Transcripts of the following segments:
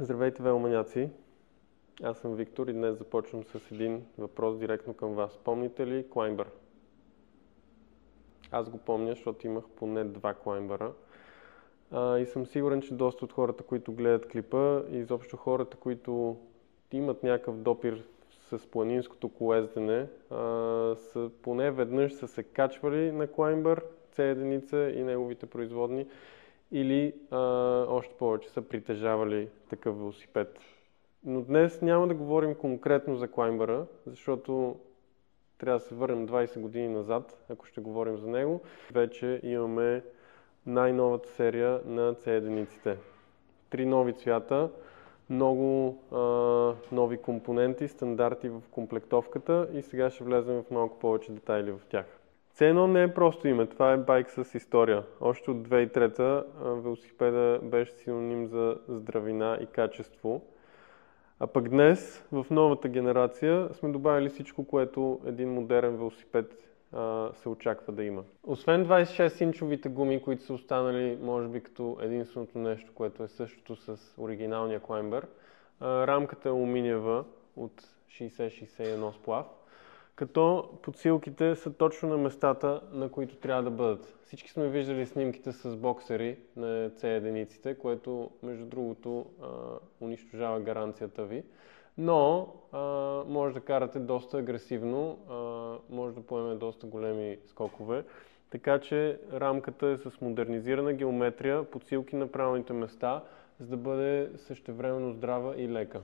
Здравейте, веломаняци! Аз съм Виктор и днес започвам с един въпрос директно към вас. Помните ли Climber? Аз го помня, защото имах поне 2 Climber. И съм сигурен, че доста от хората, които гледат клипа и изобщо хората, които имат някакъв допир с планинското колездене, поне веднъж са се качвали на Climber, C1 и неговите производни, или още повече са притежавали такъв велосипед. Но днес няма да говорим конкретно за Climber, защото трябва да се върнем 20 години назад, ако ще говорим за него. Вече имаме най-новата серия на C1-ците. 3 нови цвята, много нови компоненти, стандарти в комплектовката и сега ще влезем в малко повече детайли в тях. C1 не е просто име, това е байк с история. Още от 2003 велосипеда беше синоним за здравина и качество. А пък днес, в новата генерация, сме добавили всичко, което един модерен велосипед се очаква да има. Освен 26-инчовите гуми, които са останали, може би като единственото нещо, което е същото с оригиналния Climber, рамката е алуминиева от 60-61 сплав, като подсилките са точно на местата, на които трябва да бъдат. Всички сме виждали снимките с боксери на C1-ците, което между другото унищожава гаранцията ви, но може да карате доста агресивно, може да поеме доста големи скокове, така че рамката е с модернизирана геометрия, подсилки на правилните места, за да бъде същевременно здрава и лека.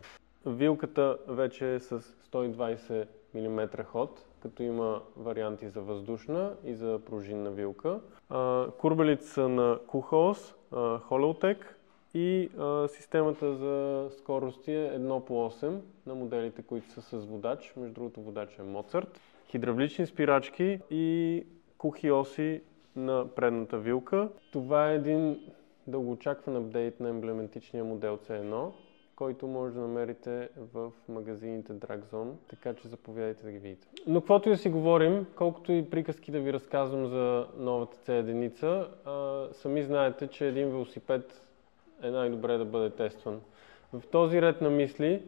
Вилката вече е с 120 мм ход, като има варианти за въздушна и за пружинна вилка. Курбелите са на Kuhaus, Holotech и системата за скорости е 1/8 на моделите, които са с водач. Между другото, водач е Mozart. Хидравлични спирачки и кухи оси на предната вилка. Това е един дългоочакван апдейт на емблематичния модел C1, който може да намерите в магазините Dragzone, така че заповядайте да ги видите. Но каквото и да си говорим, колкото и приказки да ви разказвам за новата C1, сами знаете, че един велосипед е най-добре да бъде тестван. В този ред на мисли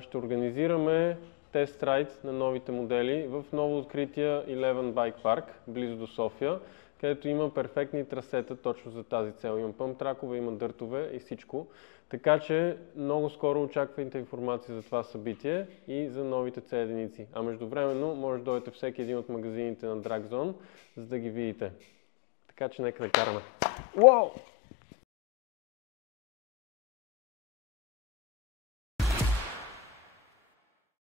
ще организираме тест райд на новите модели в ново открития Eleven Bike Park, близо до София, където има перфектни трасета точно за тази цел. Има пъмп-тракове, има дъртове и всичко. Така че много скоро очаквайте информация за това събитие и за новите C1-ци. А междувременно може да дойдете всеки един от магазините на Dragzone, за да ги видите. Така че нека да караме. Уау!